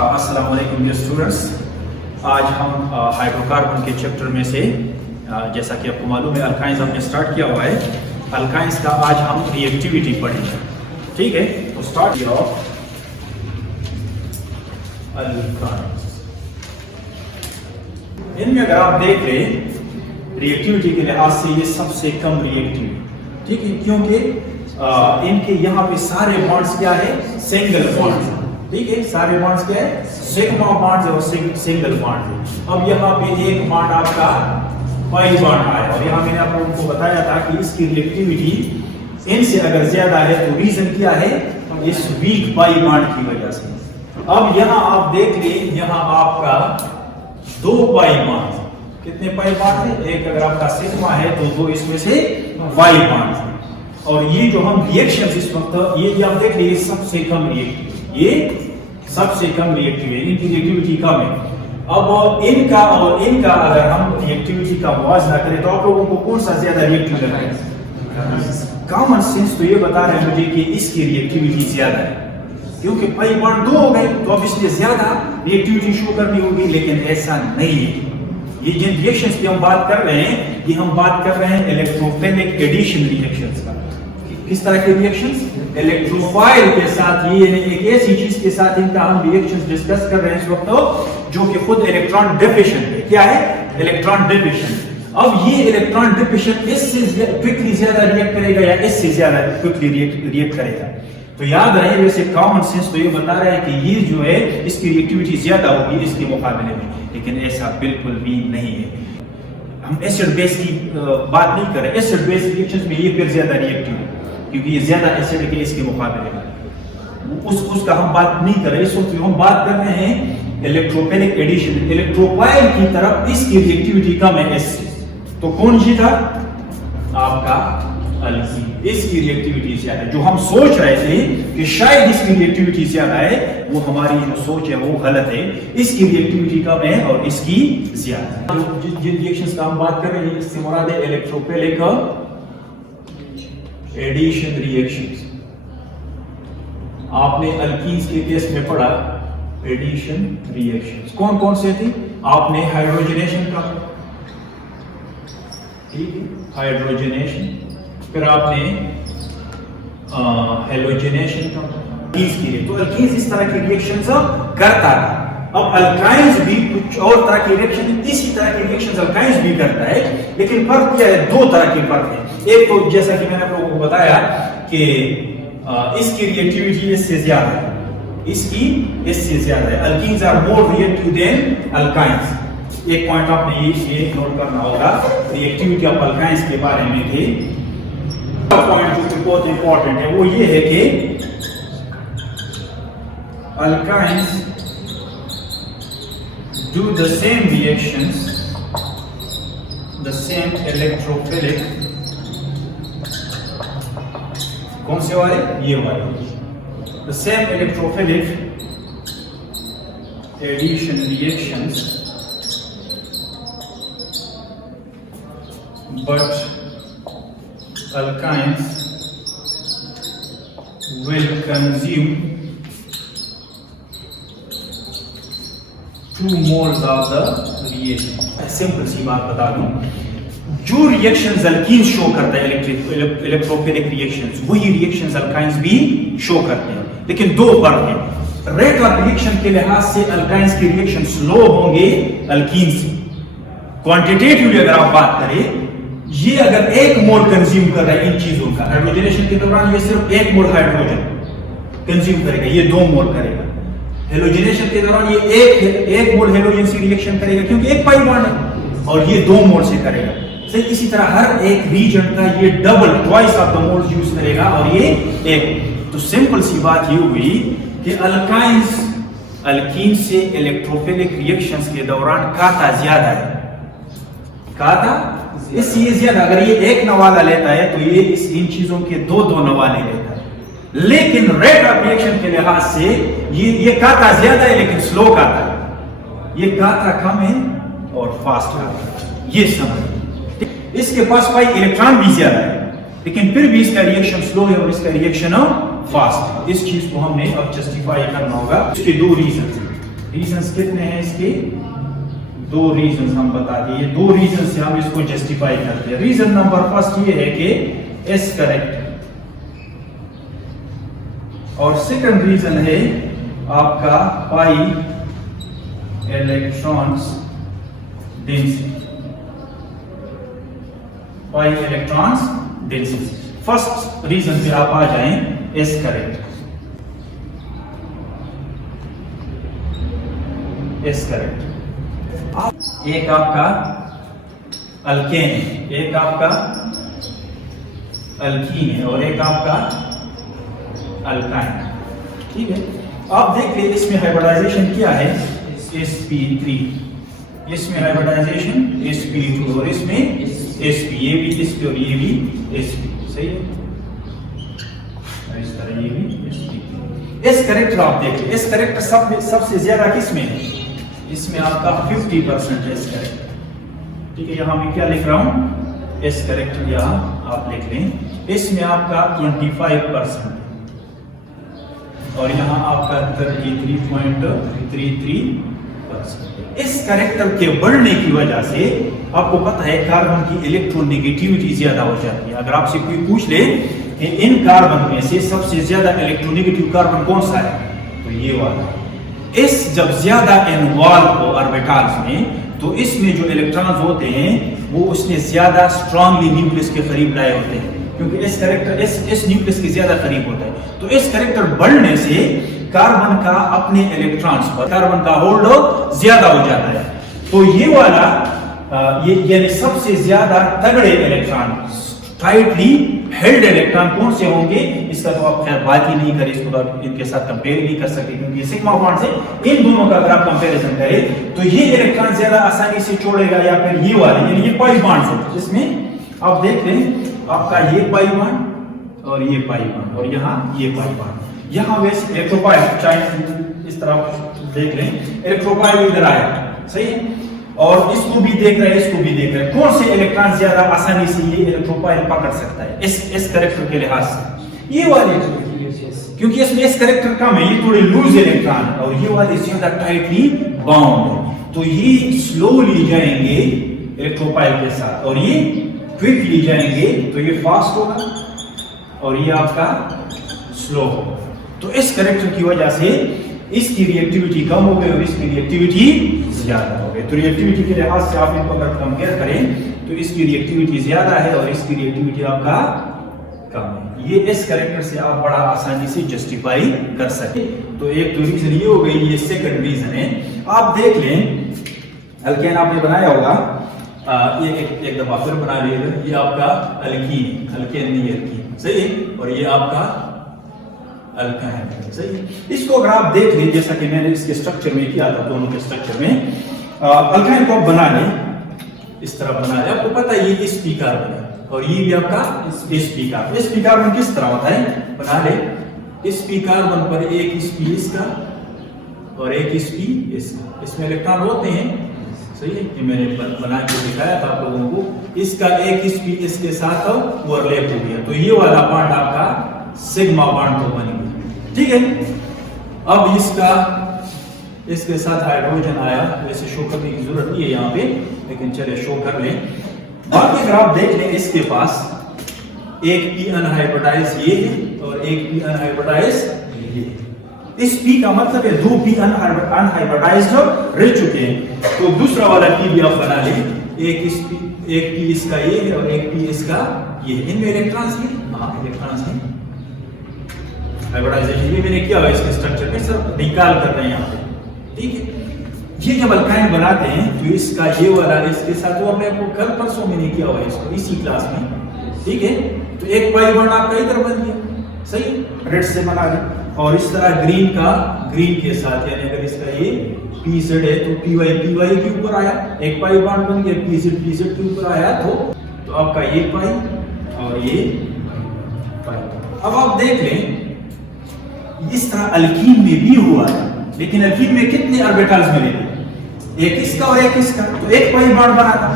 अस्सलाम वालेकुम dear students. आज हम हाइड्रोकार्बन के चैप्टर में से जैसा कि आपको मालूम है अल्काइंस हमने स्टार्ट किया हुआ है। अल्काइंस का आज हम रिएक्टिविटी पढ़ेंगे, ठीक है। तो स्टार्ट किया अल्काइंस। इनमें अगर आप देख लें रिएक्टिविटी के लिहाज से ये सबसे कम रिएक्टिव, ठीक है, क्योंकि इनके यहाँ पे सारे बॉन्ड्स क्या है, सिंगल बॉन्ड्स, ठीक है। सारे बॉन्ड्स क्या है, सिग्मा बॉन्ड्स और सिंगल बॉन्ड है। अब यहाँ पे एक बॉन्ड आपका पाई बॉन्ड आया और यहाँ मैंने आप लोगों को बताया था कि इसकी रिएक्टिविटी इनसे अगर ज्यादा है तो रीजन क्या है, इस वीक पाई बॉन्ड की वजह से। अब यहाँ आप देख लें, यहाँ आपका दो पाई बॉन्ड, कितने पाई बॉन्ड है, एक अगर आपका सिग्मा है तो दो इसमें से पाई बॉन्ड है। और ये जो हम रिएक्शंस इस वक्त ये आप देख लीजिए सबसे कम रिएक्टिव, ये सबसे कम रिएक्टिव है, इनकी रिएक्टिविटी कम है। अब इनका और इनका अगर हम रिएक्टिविटी का मुआवजा करें तो आप लोगों को कौन सा ज्यादा रिएक्टिव लग रहा है? कॉमन सेंस तो ये बता रहे हैं मुझे कि इसकी रिएक्टिविटी ज्यादा है, क्योंकि पाई बॉन्ड दो हो गए तो अब इसलिए ज्यादा रिएक्टिविटी शो करनी होगी, लेकिन ऐसा नहीं है। ये जिन रिएक्शंस की हम बात कर रहे हैं, ये हम बात कर रहे हैं इलेक्ट्रोफिलिक एडिशन रिएक्शंस का। किस तरह के रिएक्शंस? इलेक्ट्रोफाइल के साथ, ये एक ऐसी चीज के साथ इनका हम रिएक्शंस डिस्कस कर रहे हैं इस वक्त जो कि खुद इलेक्ट्रॉन डिफिशिएंट है। क्या है? Electron deficient. अब ये इलेक्ट्रॉन डिफिशिएंट इससे क्विकली ज्यादा रिएक्ट करेगा या इससे ज्यादा क्विकली रिएक्ट करेगा? तो याद रहे, वैसे कॉमन सेंस तो ये बता रहा है कि ये जो है इसकी रिएक्टिविटी ज्यादा होगी इसके मुकाबले में, लेकिन ऐसा बिल्कुल भी नहीं है। हम एसिड बेस की बात नहीं कर रहे, एसिड बेस रिएक्शंस में ये फिर ज्यादा रिएक्टिव है क्योंकि ये ज्यादा एसिड है इसके मुकाबले में। उसका हम बात नहीं कर रहे, इस वक्त हम बात कर रहे हैं इलेक्ट्रोफिलिक एडिशन। इलेक्ट्रोफाइल की तरफ इसकी रिएक्टिविटी कम है इससे, तो कौन जीता? आपका अल्कीन। इसकी रिएक्टिविटी ज्यादा है। जो हम सोच रहे थे कि शायद इसकी रिएक्टिविटी ज्यादा है, वो हमारी जो सोच है वो गलत है। इसकी रिएक्टिविटी कम है और इसकी ज्यादा है। जिन रिएक्शंस का हम बात कर रहे हैं इससे मुराद है इलेक्ट्रोफिलिक एडिशन रिएक्शंस। आपने अल्कीन्स के केस में पढ़ा एडिशन रिएक्शंस, कौन कौन से थे? आपने हाइड्रोजनेशन का, ठीक है, हाइड्रोजनेशन, फिर आपने हेलोजनेशन का अल्कीन्स के लिए। तो अल्कीन्स इस तरह की रिएक्शंस करता है। अब अल्काइंस भी कुछ और तरह की रिएक्शन, इसी तरह की रिएक्शंस अल्काइंस भी करता है, लेकिन फर्क क्या है? दो तरह के फर्क है। एक तो जैसा कि मैंने आप लोगों को बताया कि इसकी रिएक्टिविटी इससे ज्यादा है, इसकी इससे ज्यादा है। Alkenes are more reactive than alkynes. एक पॉइंट आपने ये नोट करना होगा, रिएक्टिविटी ऑफ अल्काइंस के बारे में थे। पॉइंट जो बहुत इंपॉर्टेंट है वो ये है कि alkynes do the same reactions, the same electrophilic, कौन से वाले? ये वाले, the same electrophilic addition reactions, but alkynes will consume 2 moles of the reagent। Simple सी बात बता दूं, जो रिएक्शंस अल्कीन्स शो करता है इलेक्ट्रोफिलिक रिएक्शंस, वही रिएक्शंस अल्काइंस भी शो करते हैं, लेकिन दो फर्क है। रेट ऑफ रिएक्शन के लिहाज से अल्काइंस की रिएक्शन स्लो होंगे अल्कीन से। क्वांटिटेटिवली अगर आप बात करें, ये अगर 1 मोल कंज्यूम कर रहा है इन चीजों का, हाइड्रोजनेशन के दौरान ये सिर्फ 1 मोल हाइड्रोजन कंज्यूम करेगा, ये 2 मोल करेगा। हेलोजनेशन के दौरान ये एक मोल हेलोजन से रिएक्शन करेगा क्योंकि एक पाई बॉन्ड है, और ये 2 मोल से करेगा। सही इसी तरह हर एक रीजन का ये double twice of the moles use करेगा और ये एक। तो सिंपल सी बात ये हुई कि अल्काइंस अल्कीन से इलेक्ट्रोफिलिक रिएक्शंस के दौरान काता ज्यादा है, काता इसलिए ज्यादा। अगर ये 1 नवाला लेता है तो ये इन चीजों के 2 नवाले लेता है, लेकिन रेट ऑफ रिएक्शन के लिहाज से ये काता ज्यादा है लेकिन स्लो काता है, ये काता कम है और फास्ट काता है। ये समझ, इसके पास पाई इलेक्ट्रॉन भी ज्यादा है लेकिन फिर भी इसका रिएक्शन स्लो है और इसका रिएक्शन फास्ट है। इस चीज को हमने अब जस्टिफाई करना होगा। इसके 2 रीजन हैं। रीजंस कितने हैं इसके? 2 रीजंस हम बताते हैं। ये 2 रीजन से हम इसको जस्टिफाई करते हैं। रीजन नंबर फर्स्ट ये है कि एस करेक्ट, और सेकंड रीजन है आपका pi electrons density, pi electrons density. First reason पे आप आ जाएं, एस करेक्ट, एस करेक्ट। एक आपका अल्केन है, एक आपका अल्कीन है, और एक आपका अल्काइन। ठीक है, आप देख ले इसमें हाइब्रिडाइजेशन क्या है? sp3, इसमें हाइब्रिडाइजेशन sp2, और इसमें sp, ये भी sp और ये भी sp, सही है। इस तरह ये भी sp। एस करेक्टर आप देख ले, एस करेक्टर सबसे ज्यादा किसमें है? इसमें आपका 50% एस करेक्टर। ठीक है, यहां मैं क्या लिख रहा हूं? एस करेक्टर यहां आप लिख लें। इसमें आपका 25%, और यहां आपका 33.33%। इस करेक्टर के बढ़ने की वजह से आपको पता है कार्बन की इलेक्ट्रोनेगेटिविटी ज्यादा हो जाती है। अगर आपसे कोई पूछ ले कि इन कार्बन में से सबसे ज्यादा इलेक्ट्रोनेगेटिव कार्बन कौन सा है, तो ये वाला। इस जब ज्यादा इन्वॉल्व हो ऑर्बिटल्स में, तो इसमें जो इलेक्ट्रॉन्स होते हैं वो उसने ज्यादा स्ट्रांगली न्यूक्लियस के करीब लाए होते हैं, क्योंकि इस करेक्टर इस न्यूक्लियस के ज्यादा करीब होता है। तो इस करेक्टर बढ़ने से कार्बन का अपने इलेक्ट्रॉन्स पर कार्बन का होल्ड ज्यादा हो जाता है। तो ये वाला ये यानी सबसे ज्यादा तगड़े इलेक्ट्रॉन, टाइटली हेल्ड इलेक्ट्रॉन कौन से होंगे, इसका तो आप खैर बात ही नहीं करें, इसको आप इनके साथ कंपेयर नहीं कर सकते, क्योंकि सिग्मा बॉन्ड से इन दोनों का अगर आप कंपैरिजन करें तो ये इलेक्ट्रॉन ज्यादा आसानी से छोड़ेगा, या फिर ये वाले यानी ये पाई बॉन्ड है, जिसमें आप देख लें आपका ये पाई बॉन्ड और ये पाई बॉन्ड, और यहाँ ये पाई बॉन्ड। यहाँ वैसे इलेक्ट्रोपाइल चाहे इस तरह देख लें, इलेक्ट्रोपाइल इधर आया, सही है, और इसको भी देख रहे हैं, इसको भी देख रहे हैं। कौन से इलेक्ट्रॉन ज्यादा आसानी से ये इलेक्ट्रोपाइल पकड़ सकता है इस करेक्टर के लिहाज से? ये वाले, क्योंकि इसमें इस करेक्टर कम है, ये थोड़े लूज इलेक्ट्रॉन, और ये वाले ज्यादा टाइटली बाउंड है। तो ये स्लोली जाएंगे इलेक्ट्रोपाइल के साथ, और ये क्विकली जाएंगे, तो ये फास्ट होगा और ये आपका स्लो होगा। तो इस करेक्टर की वजह से इसकी रिएक्टिविटी कम हो गई और इसकी रिएक्टिविटी ज्यादा हो गई। तो रिएक्टिविटी के लिहाज से आप इनको अगर कंपेयर करें तो इसकी रिएक्टिविटी ज्यादा है और इसकी रिएक्टिविटी आपका कम है। ये इस करेक्टर से आप बड़ा आसानी से जस्टिफाई कर सके। तो एक तो रीजन ये हो गई, ये सेकंड रीजन है। आप देख लें अल्केन आपने बनाया होगा, ये एक दफा फिर बना लीजिएगा, ये आपका अल्कीन, अल्केन नहीं अल्कीन, सही है, और ये आपका अल्काइन, सही है। इसको अगर आप देख लें, जैसा कि मैंने इसके स्ट्रक्चर में किया था, दोनों के स्ट्रक्चर में, अल्काइन को आप बना लें, इस तरह बना लें। आपको पता है ये sp कार्बन है और ये भी आपका sp कार्बन। sp कार्बन किस तरह होता है, बना ले। sp कार्बन पर एक sp इसका और एक sp इसका, इसमें इलेक्ट्रॉन होते हैं, सही है, ये मैंने बना के दिखाया था आप लोगों को। इसका एक sp इसके साथ ओवरलैप हो गया, तो ये वाला बॉन्ड आपका सिग्मा बॉन्ड तो बन गया, ठीक है। अब इसके साथ हाइड्रोजन आया, वैसे शो करने की जरूरत नहीं है यहाँ पे, लेकिन चले शो कर लें। बाकी अगर आप देख लें, इसके पास एक p अनहाइब्रिडाइज ये है और एक p अनहाइब्रिडाइज ये है। इस p का मतलब है 2 p अनहाइब्रिडाइज्ड रह चुके हैं, तो दूसरा वाला p भी आप बना लें। एक p इसका ये है और एक p इसका ये है। इनमें इलेक्ट्रॉन्स हैं, हाँ इलेक्ट्रॉन्स हैं। हाइब्रिडाइजेशन भी मैंने किया हुआ इसके स्ट्रक्चर में, सब निकाल कर रहे हैं यहाँ पे, ठीक है। ये जब अल्काइन बनाते हैं तो इसका ये वाला इसके साथ, वो हमने कल परसों में नहीं किया हुआ इसको, इसी क्लास में, ठीक है। तो एक पाई बॉन्ड आपका इधर बन गया, सही, रेड से बना लें। और इस तरह ग्रीन का ग्रीन के साथ, यानी अगर इसका ये pz है तो py के ऊपर आया, एक पाई बॉन्ड बन गया, pz के ऊपर आया, तो आपका ये पाई और ये पाई। अब आप देख लें इस तरह अल्कीन में भी हुआ है, लेकिन अल्कीन में कितने ऑर्बिटल्स मिले, एक इसका और एक इसका, तो एक पाई बॉन्ड बना था।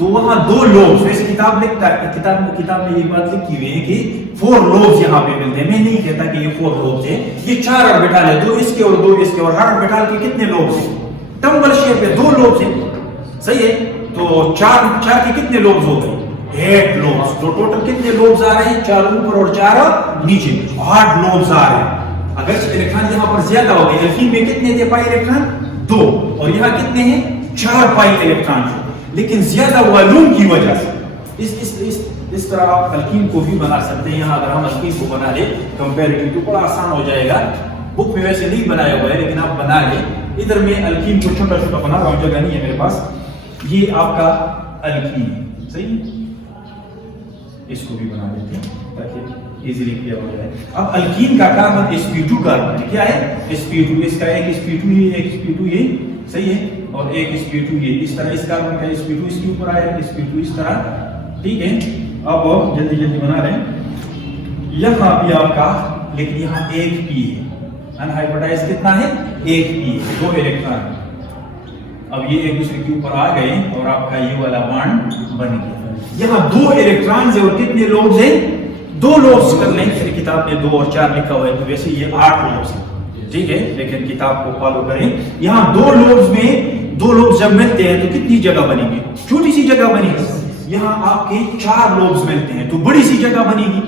तो वहां 2 लोब्स, वैसे किताब लिखता है, किताब में ये बात लिखी हुई है कि 4 लोब्स यहाँ पे मिलते हैं। मैं नहीं कहता कि ये 4 लोब्स है, ये 4 ऑर्बिटल है, 2 इसके और 2 इसके, और हर ऑर्बिटल के कितने लोब्स हैं? टंबल शेप है, 2 लोब्स हैं, सही है। तो 4 के कितने लोब्स हो गए? 8 लोब्स। तो टोटल कितने लोब्स आ रहे हैं? 4 ऊपर और 4 नीचे, 8 लोब्स आ रहे हैं। अगर इलेक्ट्रॉन यहाँ पर ज्यादा हो गए, एल्कीन में कितने थे पाई इलेक्ट्रॉन? 2, और यहाँ कितने हैं? 4 पाई इलेक्ट्रॉन थे। लेकिन ज्यादा वॉल्यूम की वजह से इस तरह आप अल्कीन को भी बना सकते हैं। यहाँ अगर हम अल्कीन को बना ले कंपैरेटिव तो बड़ा आसान हो जाएगा। बुक में वैसे नहीं बनाया हुआ है, लेकिन आप बना ले। इधर मैं अल्कीन को छोटा छोटा बना रहा हूँ, जगह नहीं है मेरे पास। ये आपका अल्कीन है, सही। इसको भी बना देते हैं ताकि इजीली क्लियर हो जाए। अब अल्कीन का कार्बन sp2 कार्बन है, क्या है? sp2। इसका एक sp2 ये, एक sp2 ये, सही है, और एक sp2 ये। इस तरह इस कार्बन का sp2 इसके ऊपर आया, sp2 इस तरह, ठीक है। अब जल्दी जल्दी बना रहे हैं। यहाँ भी आपका, लेकिन यहाँ एक p है, अनहाइब्रिडाइज कितना है? एक p है, 2 इलेक्ट्रॉन। अब ये एक दूसरे के ऊपर आ गए और आपका ये वाला बॉन्ड बन गया। यहाँ 2 इलेक्ट्रॉन है और कितने लोब्स हैं? 2 लोब्स कर लें। किताब में 2 और 4 लिखा हुआ है, तो वैसे ये 8 लोब्स है, ठीक है। लेकिन किताब को फॉलो करें। यहाँ 2 लोब्स में 2 लोब्स जब मिलते हैं तो कितनी जगह बनेगी? छोटी सी जगह बनेगी। यहाँ आपके 4 लोब्स मिलते हैं तो बड़ी सी जगह बनेगी।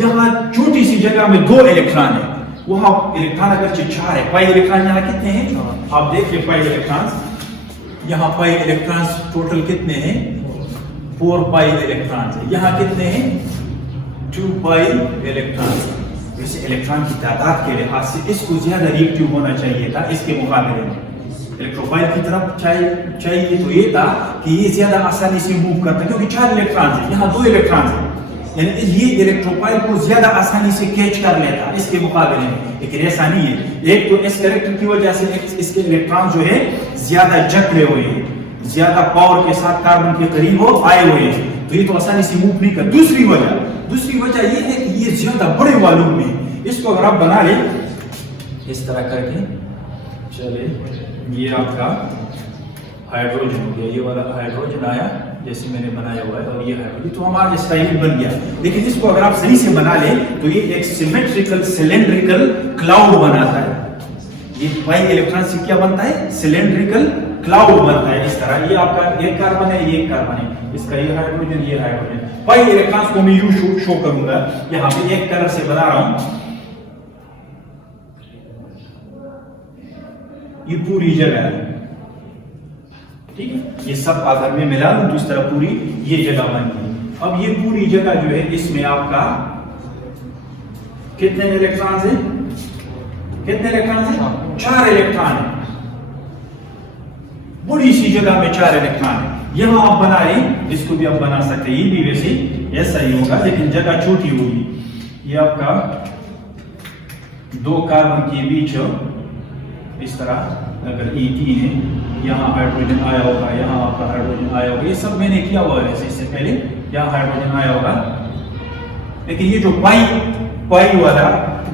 यहाँ छोटी सी जगह में 2 इलेक्ट्रॉन है, वहां इलेक्ट्रॉन अगर 4 है। पाई इलेक्ट्रॉन यहाँ कितने हैं? आप देखिए पाई इलेक्ट्रॉन, यहाँ पाई इलेक्ट्रॉन टोटल कितने हैं? 4 पाई इलेक्ट्रॉन है। यहाँ कितने हैं? 2 पाई इलेक्ट्रॉन। वैसे इलेक्ट्रॉन की तादाद के लिहाज से इसको ज्यादा रिएक्टिव होना चाहिए था इसके मुकाबले में। इलेक्ट्रोफाइल की तरफ चाहिए तो ये था कि ये ज्यादा आसानी से मूव करता है, क्योंकि 4 इलेक्ट्रॉन है, यहाँ 2 iइलेक्ट्रॉन है, यानी ये इलेक्ट्रोफाइल को ज्यादा आसानी से कैच कर लेता इसके मुकाबले में। लेकिन ऐसा नहीं है। एक तो इस कैरेक्टर की वजह से इसके इलेक्ट्रॉन जो है ज्यादा जकड़े हुए हैं, ज्यादा पावर के साथ कार्बन के करीब वो आए हुए हैं, तो ये तो आसानी से मूव नहीं कर। दूसरी वजह ये है कि ये ज्यादा बड़े वॉल्यूम में, इसको अगर आप बना ले इस तरह करके, चले ये आपका हाइड्रोजन हो गया, ये वाला हाइड्रोजन आया जैसे मैंने बनाया हुआ है, और ये हाइड्रोजन तो हमारा स्टाइल बन गया। लेकिन इसको अगर आप सही से बना ले तो ये एक सिमेट्रिकल सिलेंड्रिकल क्लाउड बनाता है। ये पाई इलेक्ट्रॉन से क्या बनता है? सिलेंड्रिकल क्लाउड बनता है इस तरह। ये आपका एक कार्बन है, ये एक कार्बन है, इसका ये हाइड्रोजन, ये हाइड्रोजन। पाई इलेक्ट्रॉन्स को मैं यूं शो करूंगा, यहाँ पे एक कलर से बना रहा हूं। ये पूरी जगह है, ठीक है। ये सब अगर मैं मिला लूं तो इस तरह पूरी ये जगह बन गई। अब ये पूरी जगह जो है इसमें आपका कितने इलेक्ट्रॉन है? कितने इलेक्ट्रॉन है? 4 इलेक्ट्रॉन है। बड़ी सी जगह में 4 इलेक्ट्रॉन है। यहां आप बनाए, इसको भी आप बना सकते हैं, ये भी वैसे ऐसा ही होगा लेकिन जगह छोटी होगी। ये आपका 2 कार्बन के बीच इस तरह अगर E3 है, यहाँ हाइड्रोजन आया होगा, यहाँ आपका हाइड्रोजन आया होगा। ये सब मैंने किया हुआ है वैसे, इससे पहले यहाँ हाइड्रोजन आया होगा। लेकिन ये जो पाई वाला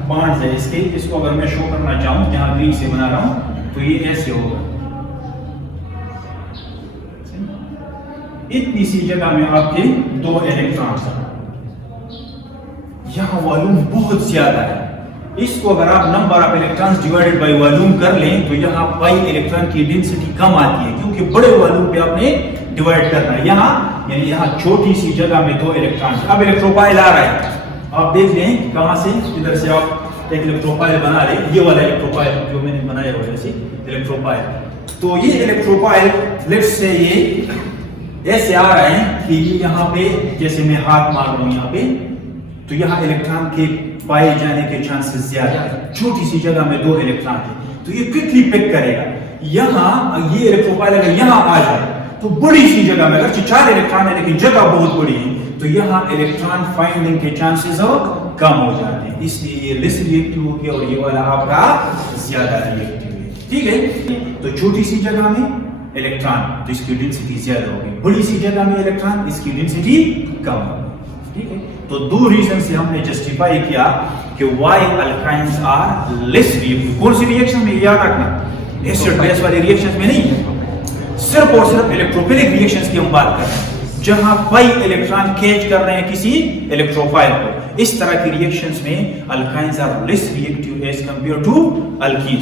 बॉन्ड है इसको अगर मैं शो करना चाहूँ, यहाँ ग्रीन से बना रहा हूँ, तो ये ऐसे होगा। इतनी सी जगह में आपके 2 इलेक्ट्रॉन, यहाँ वॉल्यूम बहुत ज्यादा है। इसको अगर आप number of electrons divided by volume कर लें तो यहाँ पाई इलेक्ट्रॉन की डेंसिटी कम आती है, क्योंकि बड़े वॉल्यूम पे आपने डिवाइड करना है। यहाँ यानी यहाँ छोटी सी जगह में 2 इलेक्ट्रॉन। अब इलेक्ट्रोफाइल आ रहा है, आप देख लें कहां से, इधर से आप एक इलेक्ट्रोफाइल बना लें, ये वाला इलेक्ट्रोफाइल जो मैंने बनाया हुआ है ऐसे इलेक्ट्रोफाइल। तो ये इलेक्ट्रोफाइल लेफ्ट से ये ऐसे आ रहे हैं कि यहाँ पे जैसे मैं हाथ मार रहा हूँ यहाँ पे, तो यहाँ इलेक्ट्रॉन के पाए जाने के चांसेस ज्यादा है। छोटी सी जगह में 2 इलेक्ट्रॉन है तो ये क्विकली पिक करेगा। यहाँ ये इलेक्ट्रोफाइल अगर यहाँ आ जाए तो बड़ी सी जगह में, अगर 4 इलेक्ट्रॉन है लेकिन जगह बहुत बड़ी है, तो यहाँ इलेक्ट्रॉन फाइंडिंग के चांसेस कम हो जाते हैं, इसलिए ये लेस रिएक्टिव हो गया और ये वाला आपका ज्यादा रिएक्टिव है। ठीक है, तो छोटी सी जगह में इलेक्ट्रॉन तो इसकी डेंसिटी ज्यादा होगी, बड़ी सी जगह में इलेक्ट्रॉन इसकी डेंसिटी कम होगी। ठीक है, तो 2 रीजन से हमने जस्टिफाई किया कि why alkynes are less reactive. कौन सी रिएक्शन में याद रखना, एसिड बेस वाले रिएक्शंस में नहीं, सिर्फ और सिर्फ इलेक्ट्रोफिलिक रिएक्शंस की हम बात कर रहे हैं, जहां पाई इलेक्ट्रॉन कैच कर रहे हैं किसी इलेक्ट्रोफाइल को। इस तरह की रिएक्शंस में alkynes are less reactive as compare to alkenes.